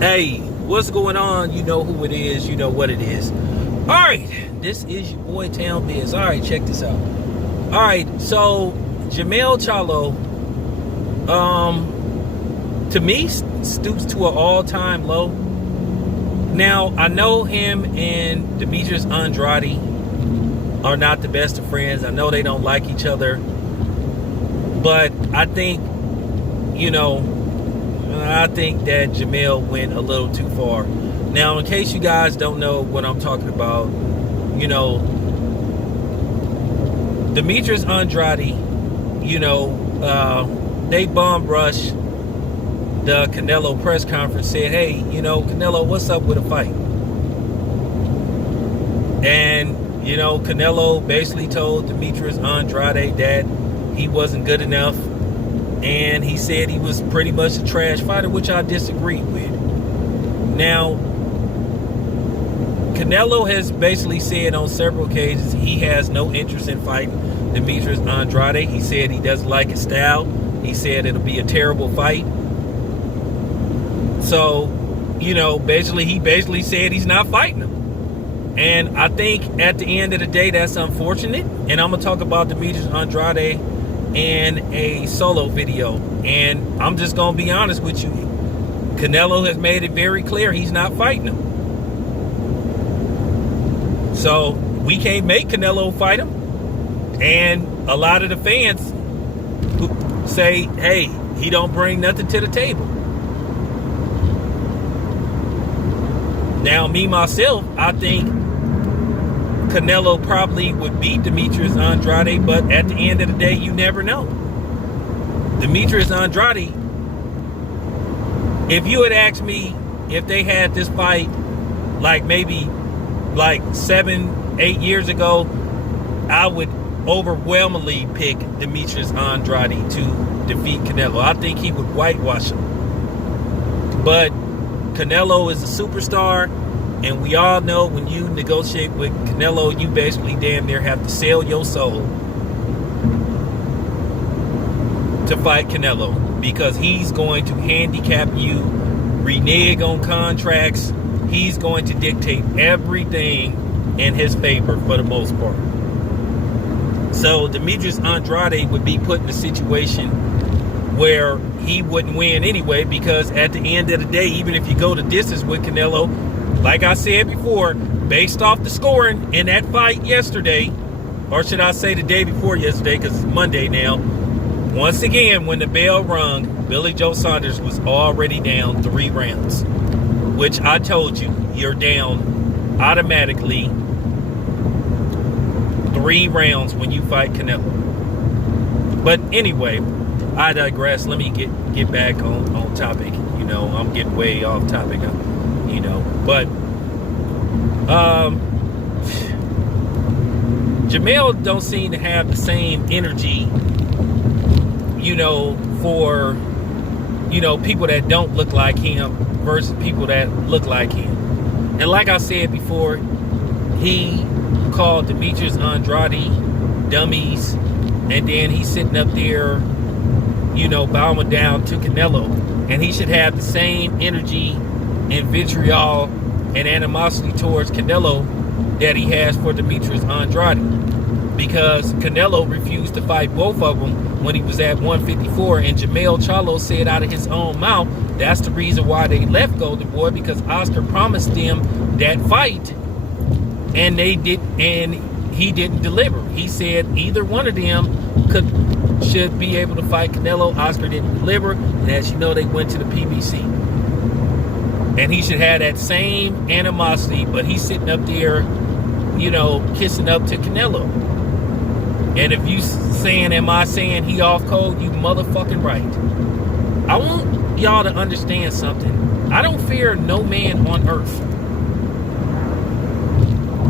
Hey, what's going on? You know who it is. You know what it is. All right, this is your boy Town Biz. All right, check this out. All right, so Jermell Charlo, to me, stoops to an all-time low. Now, I know him and Demetrius Andrade are not the best of friends. I know they don't like each other. But I think, I think that Jermell went a little too far. Now, in case you guys don't know what I'm talking about, Demetrius Andrade, they bomb rushed the Canelo press conference, said, hey, Canelo, what's up with a fight? And, Canelo basically told Demetrius Andrade that he wasn't good enough. And he said he was pretty much a trash fighter, which I disagree with. Now, Canelo has basically said on several occasions he has no interest in fighting Demetrius Andrade. He said he doesn't like his style. He said it'll be a terrible fight. So, he basically said he's not fighting him. And I think at the end of the day, that's unfortunate. And I'm going to talk about Demetrius Andrade in a solo video. And I'm just going to be honest with you. Canelo has made it very clear he's not fighting him. So we can't make Canelo fight him. And a lot of the fans who say, hey, he don't bring nothing to the table. Now, me, myself, I think Canelo probably would beat Demetrius Andrade, but at the end of the day, you never know. Demetrius Andrade, if you had asked me if they had this fight maybe 7-8 years ago, I would overwhelmingly pick Demetrius Andrade to defeat Canelo. I think he would whitewash him. But Canelo is a superstar. And we all know when you negotiate with Canelo, you basically damn near have to sell your soul to fight Canelo, because he's going to handicap you, renege on contracts. He's going to dictate everything in his favor for the most part. So Demetrius Andrade would be put in a situation where he wouldn't win anyway, because at the end of the day, even if you go the distance with Canelo, like I said before, based off the scoring in that fight yesterday, or should I say the day before yesterday, because it's Monday now, once again, when the bell rung, Billy Joe Saunders was already down 3 rounds, which I told you, you're down automatically 3 rounds when you fight Canelo. But anyway, I digress. Let me get back on topic. I'm getting way off topic. But Jermell don't seem to have the same energy, for, people that don't look like him versus people that look like him. And like I said before, he called Demetrius Andrade dummies, and then he's sitting up there, bowing down to Canelo. And he should have the same energy and vitriol and animosity towards Canelo that he has for Demetrius Andrade, because Canelo refused to fight both of them when he was at 154, and Jermell Charlo said out of his own mouth that's the reason why they left Golden Boy, because Oscar promised them that fight and he didn't deliver. He said either one of them should be able to fight Canelo. Oscar didn't deliver, and as you know, they went to the PBC. And he should have that same animosity, but he's sitting up there, kissing up to Canelo. And if you saying, am I saying he off code, you motherfucking right. I want y'all to understand something. I don't fear no man on earth.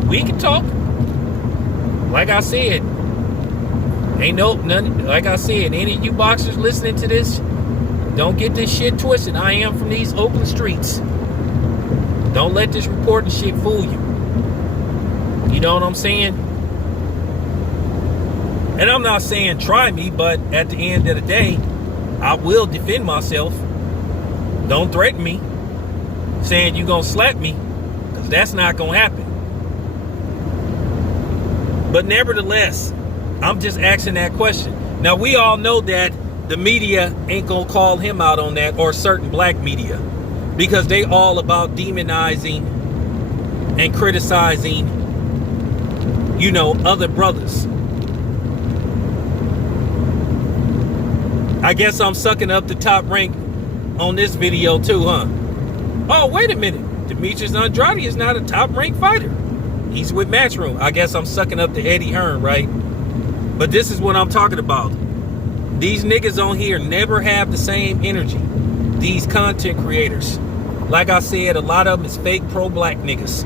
We can talk. Like I said, like I said, any of you boxers listening to this, don't get this shit twisted. I am from these Oakland streets. Don't let this reporting shit fool you. You know what I'm saying? And I'm not saying try me, but at the end of the day, I will defend myself. Don't threaten me. saying you gonna slap me, because that's not gonna happen. But nevertheless, I'm just asking that question. Now, we all know that the media ain't gonna call him out on that, or certain black media, because they all about demonizing and criticizing, you know, other brothers. I guess I'm sucking up the top rank on this video too, huh? Oh, wait a minute. Demetrius Andrade is not a top rank fighter. He's with Matchroom. I guess I'm sucking up to Eddie Hearn, right? But this is what I'm talking about. These niggas on here never have the same energy. These content creators. Like I said, a lot of them is fake pro-black niggas.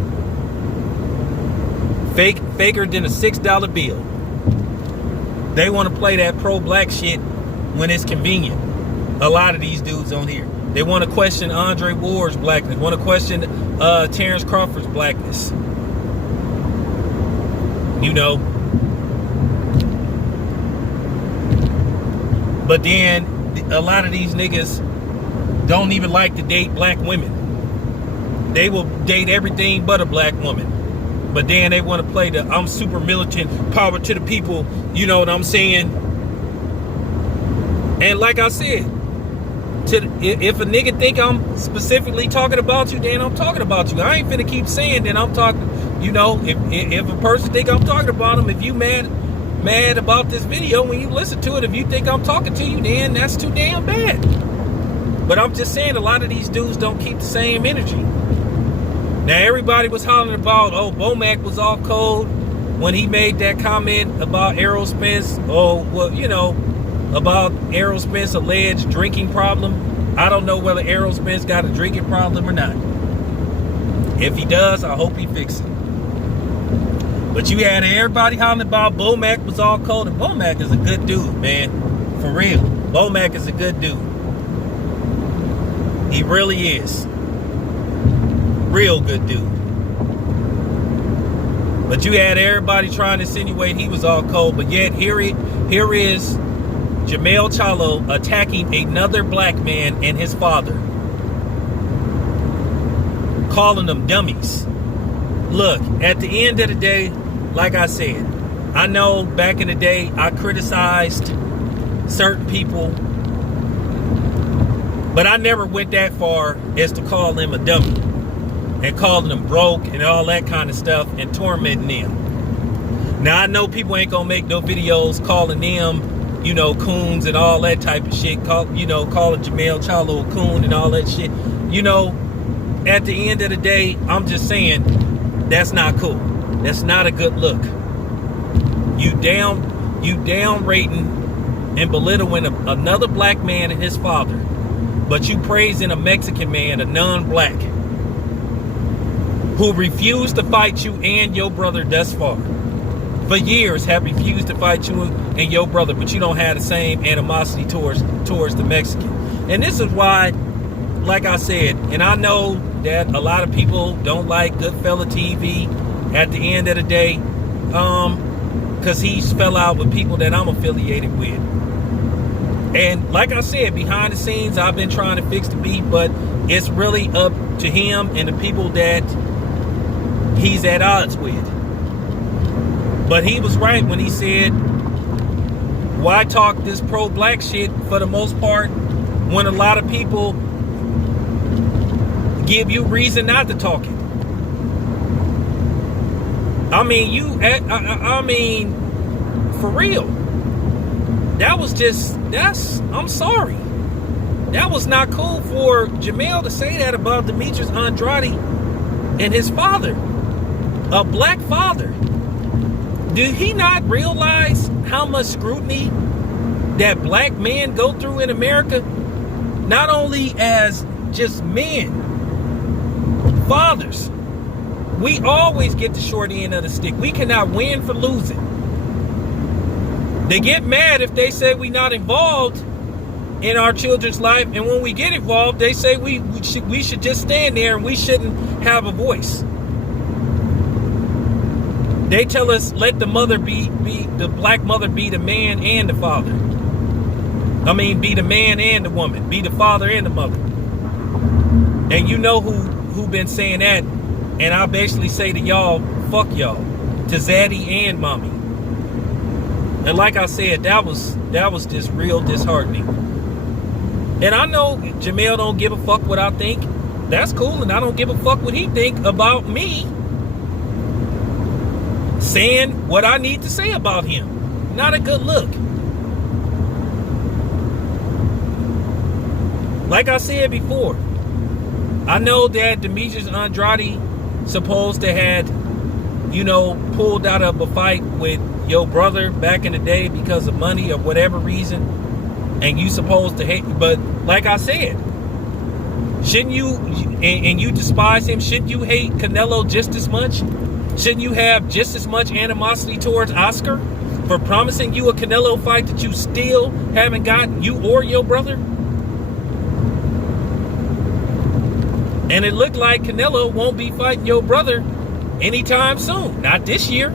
Faker than a $6 bill. They want to play that pro-black shit when it's convenient. A lot of these dudes on here. They want to question Andre Ward's blackness. Want to question Terrence Crawford's blackness. You know. But then a lot of these niggas don't even like to date black women. They will date everything but a black woman. But then they want to play the I'm super militant, power to the people. You know what I'm saying? And like I said, if a nigga think I'm specifically talking about you, then I'm talking about you. I ain't finna keep saying that I'm talking. You know, if a person think I'm talking about them, if you mad about this video when you listen to it, if you think I'm talking to you, then that's too damn bad. But I'm just saying, a lot of these dudes don't keep the same energy. Now, everybody was hollering about, oh, Bomac was all cold when he made that comment about Errol Spence. Oh, well, you know, about Errol Spence's alleged drinking problem. I don't know whether Errol Spence got a drinking problem or not. If he does, I hope he fixes it. But you had everybody hollering about Bomac was all cold. And Bomac is a good dude, man. For real. Bomac is a good dude. He really is. Real good dude. But you had everybody trying to insinuate he was all cold. But yet here is Jermell Charlo attacking another black man and his father, calling them dummies. Look, at the end of the day, like I said, I know back in the day I criticized certain people, but I never went that far as to call them a dummy and calling them broke and all that kind of stuff and tormenting them. Now, I know people ain't gonna make no videos calling them, you know, coons and all that type of shit. Calling Jermell Charlo a coon and all that shit. You know, at the end of the day, I'm just saying that's not cool. That's not a good look. You down rating and belittling another black man and his father, but you praising a Mexican man, a non-black, who refused to fight you and your brother thus far. For years have refused to fight you and your brother, but you don't have the same animosity towards the Mexican. And this is why, like I said, and I know that a lot of people don't like Goodfella TV at the end of the day, because he's fell out with people that I'm affiliated with. And like I said, behind the scenes, I've been trying to fix the beat, but it's really up to him and the people that he's at odds with. But he was right when he said, why talk this pro-black shit for the most part when a lot of people give you reason not to talk it? I mean, for real. I'm sorry. That was not cool for Jermell to say that about Demetrius Andrade and his father. A black father. Did he not realize how much scrutiny that black men go through in America? Not only as just men, fathers. We always get the short end of the stick. We cannot win for losing. They get mad if they say we're not involved in our children's life, and when we get involved, they say we should just stand there and we shouldn't have a voice. They tell us let the mother be the black mother be the man and the father. I mean, be the man and the woman, be the father and the mother. And you know who who been saying that, and I basically say to y'all, fuck y'all, to Zaddy and Mommy. And like I said, that was just real disheartening. And I know Jermell don't give a fuck what I think. That's cool, and I don't give a fuck what he think about me saying what I need to say about him. Not a good look. Like I said before, I know that Demetrius Andrade supposed to had, pulled out of a fight with your brother back in the day because of money or whatever reason, and you supposed to hate. But like I said, shouldn't you, and you despise him, shouldn't you hate Canelo just as much? Shouldn't you have just as much animosity towards Oscar for promising you a Canelo fight that you still haven't gotten, you or your brother? And it looked like Canelo won't be fighting your brother anytime soon. Not this year.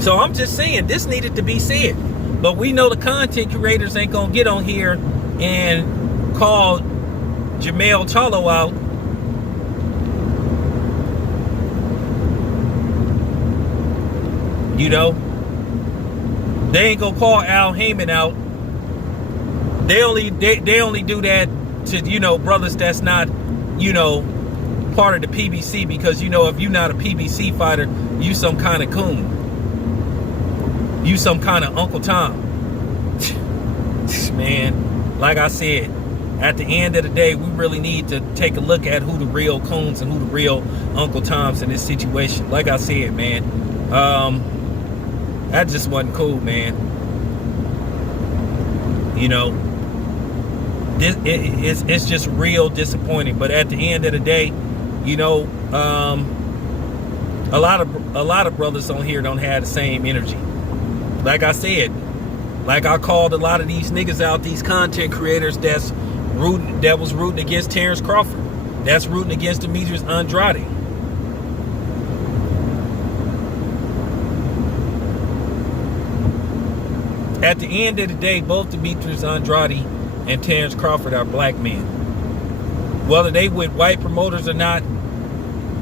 So I'm just saying, this needed to be said. But we know the content creators ain't going to get on here and call Jermell Charlo out. They ain't going to call Al Heyman out. They only do that to, brothers that's not, part of the PBC, because, if you're not a PBC fighter, you some kind of coon. You some kind of Uncle Tom. Man, like I said, at the end of the day, we really need to take a look at who the real coons and who the real Uncle Toms in this situation. Like I said, man, that just wasn't cool, man. It's just real disappointing. But at the end of the day, a lot of brothers on here don't have the same energy. Like I said, like I called a lot of these niggas out, these content creators that was rooting against Terrence Crawford, that's rooting against Demetrius Andrade. At the end of the day, both Demetrius Andrade and Terrence Crawford are black men. Whether they with white promoters or not,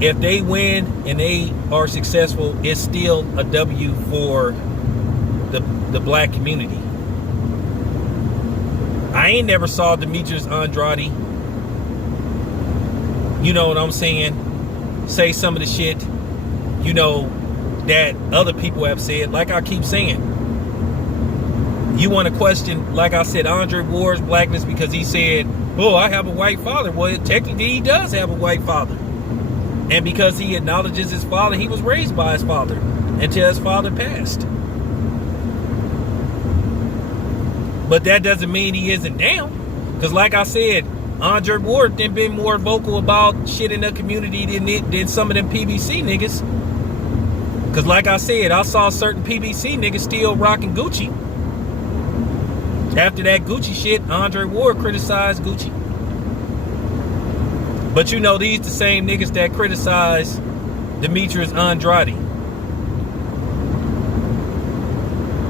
if they win and they are successful, it's still a W for the black community. I ain't never saw Demetrius Andrade, you know what I'm saying, say some of the shit, that other people have said. Like I keep saying, you want to question, like I said, Andre Ward's blackness because he said, oh, I have a white father. Well, technically he does have a white father. And because he acknowledges his father, he was raised by his father until his father passed. But that doesn't mean he isn't down. Because like I said, Andre Ward then been more vocal about shit in the community than some of them PBC niggas. Because like I said, I saw certain PBC niggas still rocking Gucci. After that Gucci shit, Andre Ward criticized Gucci. But these the same niggas that criticize Demetrius Andrade,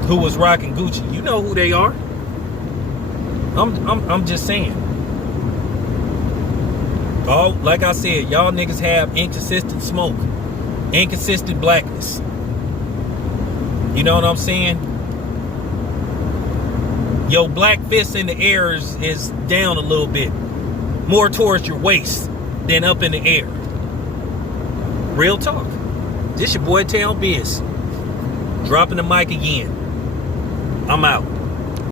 who was rocking Gucci. You know who they are. I'm just saying. Like I said, y'all niggas have inconsistent smoke, inconsistent blackness. You know what I'm saying? Your black fist in the air is down a little bit, more towards your waist than up in the air. Real talk. This your boy Town Biz, dropping the mic again. I'm out.